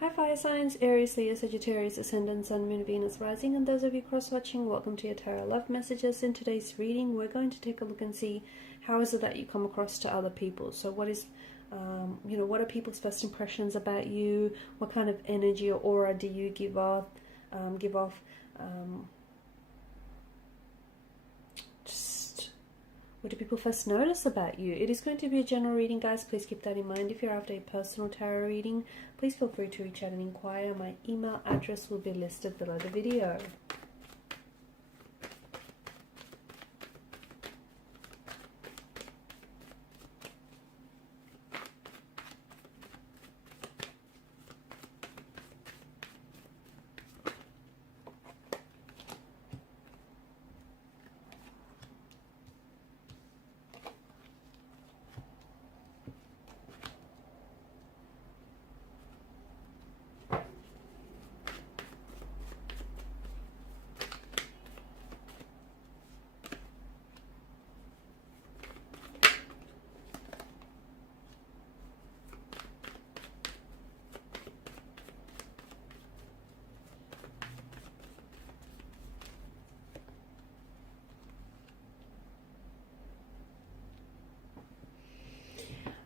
Hi fire signs, Aries, Leo, Sagittarius, Ascendant, Sun, Moon, Venus, Rising, and those of you cross-watching, welcome to your Tarot Love Messages. In today's reading, we're going to take a look and see how is it that you come across to other people. So what is, what are people's first impressions about you? What kind of energy or aura do you give off? What do people first notice about you? It is going to be a general reading, guys. Please keep that in mind. If you're after a personal tarot reading, please feel free to reach out and inquire. My email address will be listed below the video.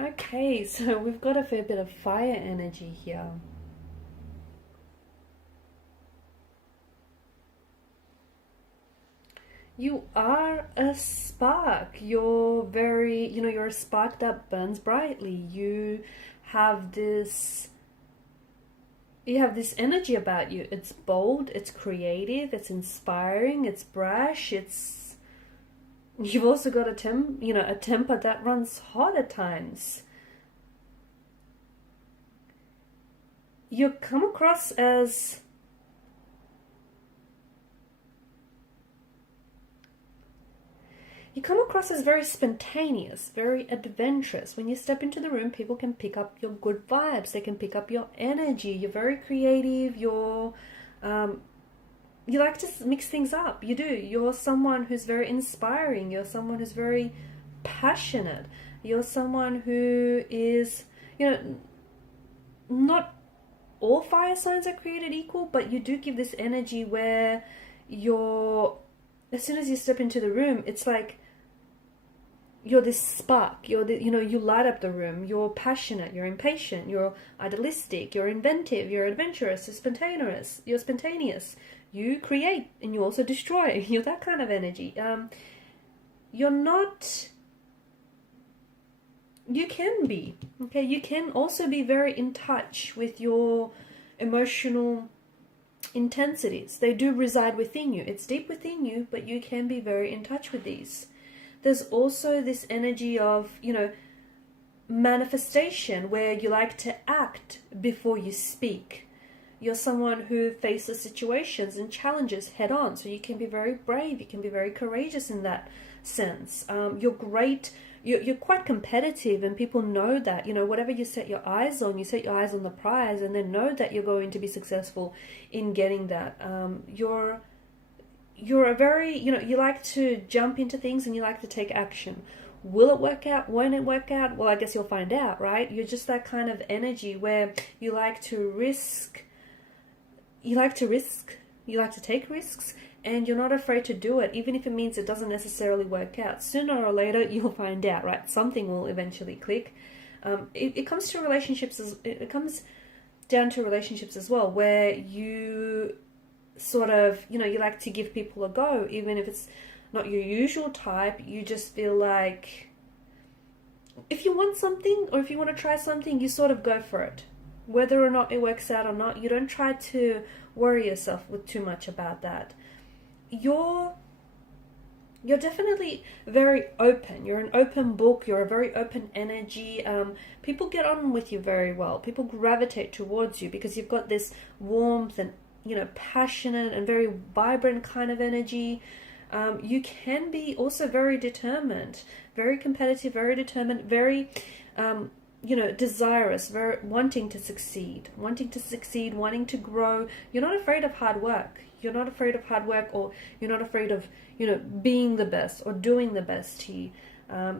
Okay, so we've got a fair bit of fire energy here. You are a spark. You're very, you're a spark that burns brightly. You have this energy about you. It's bold, it's creative, it's inspiring, it's brash, you've also got a temper that runs hot at times. You come across as very spontaneous, very adventurous. When you step into the room, people can pick up your good vibes. They can pick up your energy. You're very creative. You like to mix things up. You do. You're someone who's very inspiring. You're someone who's very passionate. You're someone who is, not all fire signs are created equal, but you do give this energy where as soon as you step into the room, it's like you're this spark. You light up the room. You're passionate. You're impatient. You're idealistic. You're inventive. You're adventurous. You're spontaneous. You create and you also destroy. You're that kind of energy. You can be, okay? You can also be very in touch with your emotional intensities. They do reside within you. It's deep within you, but you can be very in touch with these. There's also this energy of, manifestation where you like to act before you speak. You're someone who faces situations and challenges head on. So you can be very brave. You can be very courageous in that sense. You're great. You're quite competitive, and people know that. Whatever you set your eyes on the prize, and then know that you're going to be successful in getting that. You're a very, you like to jump into things and you like to take action. Will it work out? Won't it work out? Well, I guess you'll find out, right? You're just that kind of energy where you like to risk. You like to take risks, and you're not afraid to do it, even if it means it doesn't necessarily work out. Sooner or later, you'll find out, right? Something will eventually click. It comes to relationships. It comes down to relationships as well, where you sort of, you like to give people a go, even if it's not your usual type. You just feel like if you want something or if you want to try something, you sort of go for it. Whether or not it works out or not, you don't try to worry yourself with too much about that. You're definitely very open. You're an open book. You're a very open energy. People get on with you very well. People gravitate towards you because you've got this warmth and, passionate and very vibrant kind of energy. You can be also very determined, very competitive, very determined, very, desirous, very wanting to succeed, wanting to grow. You're not afraid of hard work. You're not afraid of hard work, or you're not afraid of, being the best or doing the best here.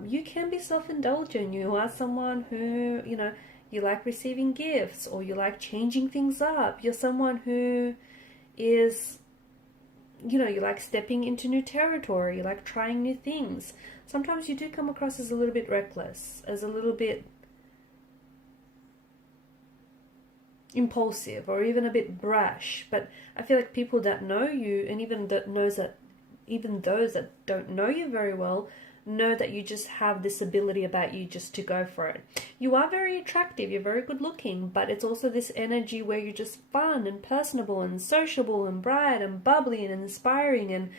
You can be self-indulgent. You are someone who, You like receiving gifts, or you like changing things up. You're someone who is, you like stepping into new territory, you like trying new things. Sometimes you do come across as a little bit reckless, as a little bit impulsive, or even a bit brash. But I feel like people that know you, and even those that don't know you very well, know that you just have this ability about you just to go for it. You are very attractive, you're very good looking, but it's also this energy where you're just fun and personable and sociable and bright and bubbly and inspiring, and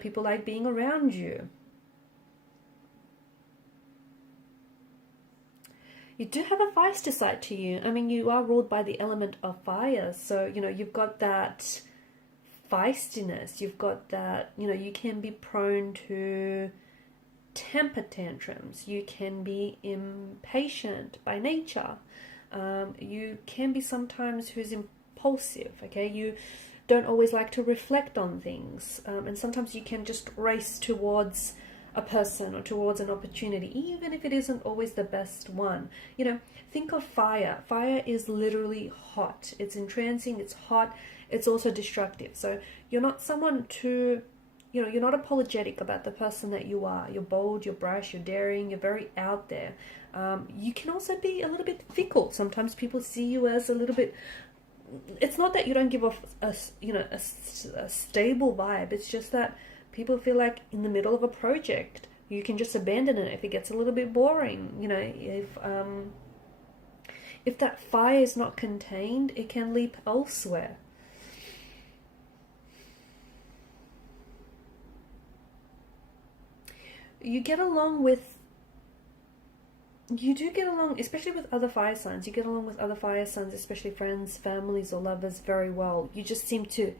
people like being around you. You do have a feisty side to you. I mean, you are ruled by the element of fire, so you've got that feistiness, you've got that, you can be prone to temper tantrums, you can be impatient by nature, you can be sometimes who's impulsive, okay? You don't always like to reflect on things, and sometimes you can just race towards a person or towards an opportunity, even if it isn't always the best one. Think of fire. Fire is literally hot. It's entrancing, it's hot, it's also destructive. So you're not someone to, you're not apologetic about the person that you are. You're bold, you're brash, you're daring, you're very out there. You can also be a little bit fickle. Sometimes people see you as a little bit, it's not that you don't give off a stable vibe. It's just that people feel like in the middle of a project, you can just abandon it if it gets a little bit boring. If that fire is not contained, it can leap elsewhere. You do get along, especially with other fire signs. You get along with other fire signs, especially friends, families, or lovers, very well. You just seem to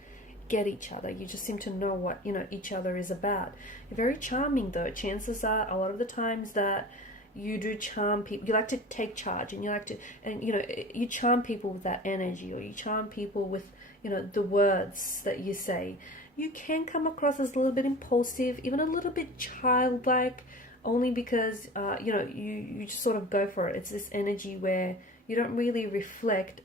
get each other. You just seem to know what each other is about. You're very charming, though. Chances are a lot of the times that you do charm people. You like to take charge, and you charm people with that energy, or you charm people with the words that you say. You can come across as a little bit impulsive, even a little bit childlike, only because you just sort of go for it. It's this energy where you don't really reflect.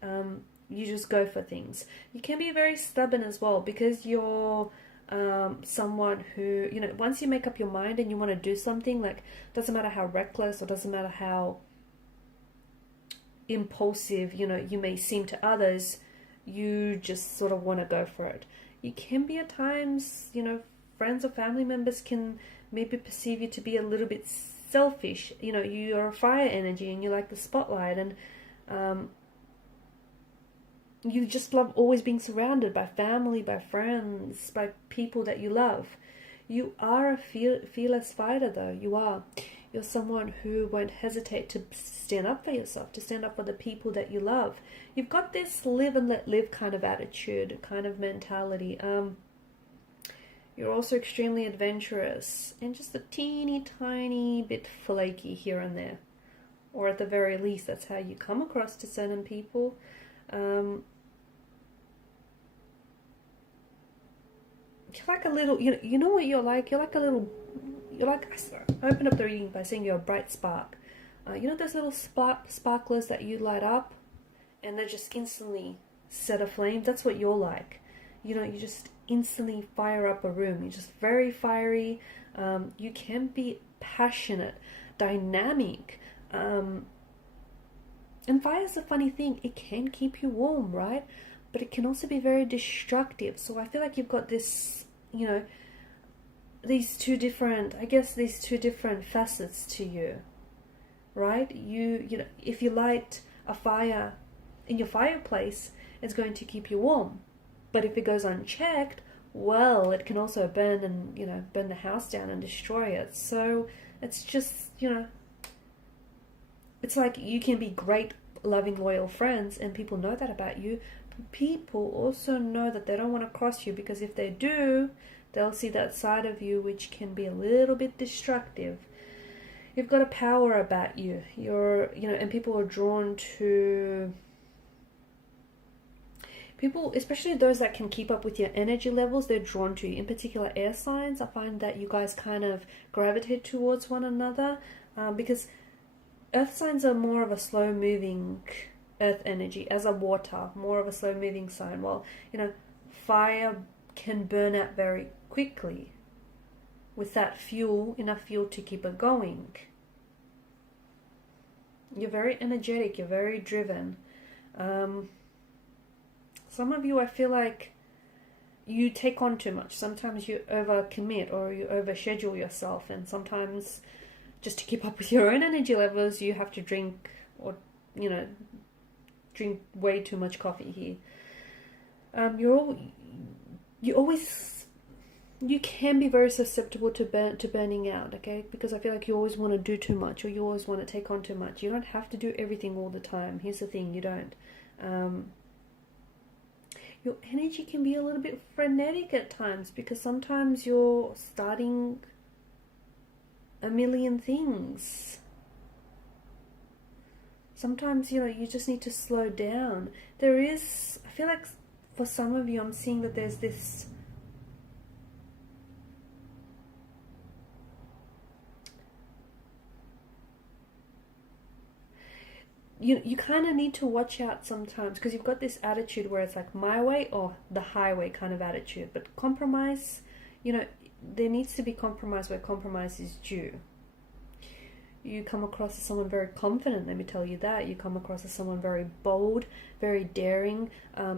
You just go for things. You can be very stubborn as well, because you're someone who, once you make up your mind and you want to do something, like, doesn't matter how reckless or doesn't matter how impulsive, you may seem to others, you just sort of want to go for it. You can be at times, friends or family members can maybe perceive you to be a little bit selfish. You're a fire energy and you like the spotlight, and you just love always being surrounded by family, by friends, by people that you love. You are a fearless fighter, though. You are. You're someone who won't hesitate to stand up for yourself, to stand up for the people that you love. You've got this live and let live kind of attitude, kind of mentality. You're also extremely adventurous, and just a teeny tiny bit flaky here and there. Or at the very least, that's how you come across to certain people. You're like a little, you know what you're like? You're like, I opened up the reading by saying you're a bright spark. Those little sparklers that you light up and they just instantly set aflame? That's what you're like. You just instantly fire up a room. You're just very fiery. You can be passionate, dynamic. And fire's a funny thing. It can keep you warm, right? But it can also be very destructive. So I feel like you've got this, these two different facets to you, right? If you light a fire in your fireplace, it's going to keep you warm. But if it goes unchecked, well, it can also burn and, burn the house down and destroy it. So it's just, it's like you can be great, loving, loyal friends, and people know that about you. People also know that they don't want to cross you, because if they do, they'll see that side of you which can be a little bit destructive. You've got a power about you. And people are drawn to people, especially those that can keep up with your energy levels. They're drawn to you. In particular, air signs. I find that you guys kind of gravitate towards one another, because earth signs are more of a slow moving earth energy, as a water, more of a slow moving sign. While, fire can burn out very quickly with that fuel, enough fuel to keep it going. You're very energetic, you're very driven. Some of you, I feel like you take on too much. Sometimes you overcommit or you overschedule yourself, and sometimes just to keep up with your own energy levels, you have to drink drink way too much coffee here. You can be very susceptible to burning out, okay? Because I feel like you always want to do too much, or you always want to take on too much. You don't have to do everything all the time. Here's the thing, you don't. Your energy can be a little bit frenetic at times, because sometimes you're starting a million things. Sometimes, you just need to slow down. I feel like for some of you, I'm seeing that there's this you kind of need to watch out sometimes, because you've got this attitude where it's like my way or the highway kind of attitude. But compromise, there needs to be compromise where compromise is due. You come across as someone very confident, let me tell you that. You come across as someone very bold, very daring,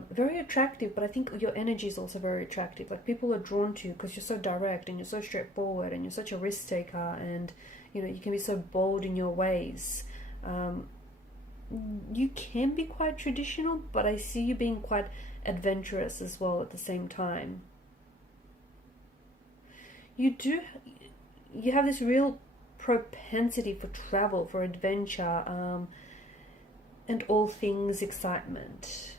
very attractive, but I think your energy is also very attractive. Like, people are drawn to you because you're so direct and you're so straightforward and you're such a risk taker, and you can be so bold in your ways. You can be quite traditional, but I see you being quite adventurous as well at the same time. You have this real propensity for travel, for adventure, and all things excitement.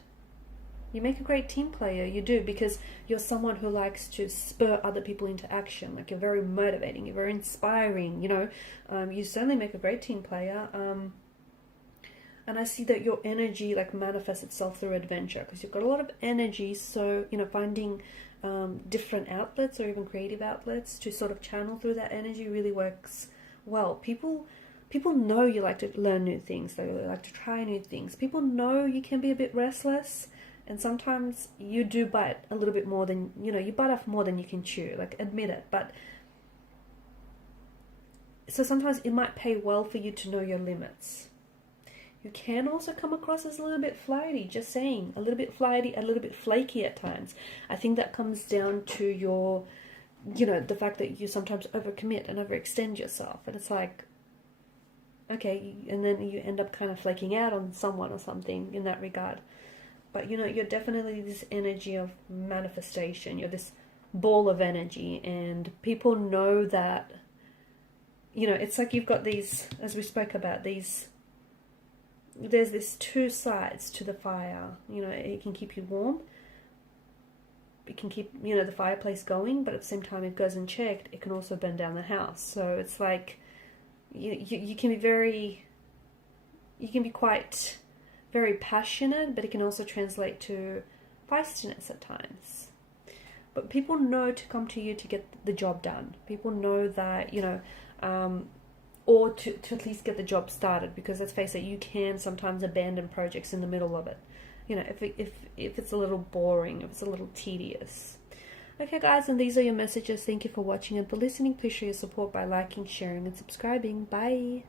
You make a great team player, you do, because you're someone who likes to spur other people into action. Like, you're very motivating, you're very inspiring, you certainly make a great team player. And I see that your energy manifests itself through adventure, because you've got a lot of energy. So, finding different outlets or even creative outlets to sort of channel through that energy really works well. People know you like to learn new things. They like to try new things. People know you can be a bit restless, and sometimes you do bite a little bit more than, you bite off more than you can chew. Admit it. But so sometimes it might pay well for you to know your limits. You can also come across as a little bit flighty, just saying. A little bit flighty, a little bit flaky at times. I think that comes down to your, the fact that you sometimes overcommit and overextend yourself. And it's like, okay, and then you end up kind of flaking out on someone or something in that regard. But, you're definitely this energy of manifestation. You're this ball of energy, and people know that, it's like you've got these, as we spoke about, there's this two sides to the fire. It can keep you warm. It can keep, the fireplace going, but at the same time, if it goes unchecked, it can also burn down the house. So it's like, you can be quite very passionate, but it can also translate to feistiness at times. But people know to come to you to get the job done. People know that, or to at least get the job started, because let's face it, you can sometimes abandon projects in the middle of it. If it's a little boring, if it's a little tedious. Okay, guys, and these are your messages. Thank you for watching and for listening. Please show your support by liking, sharing, and subscribing. Bye.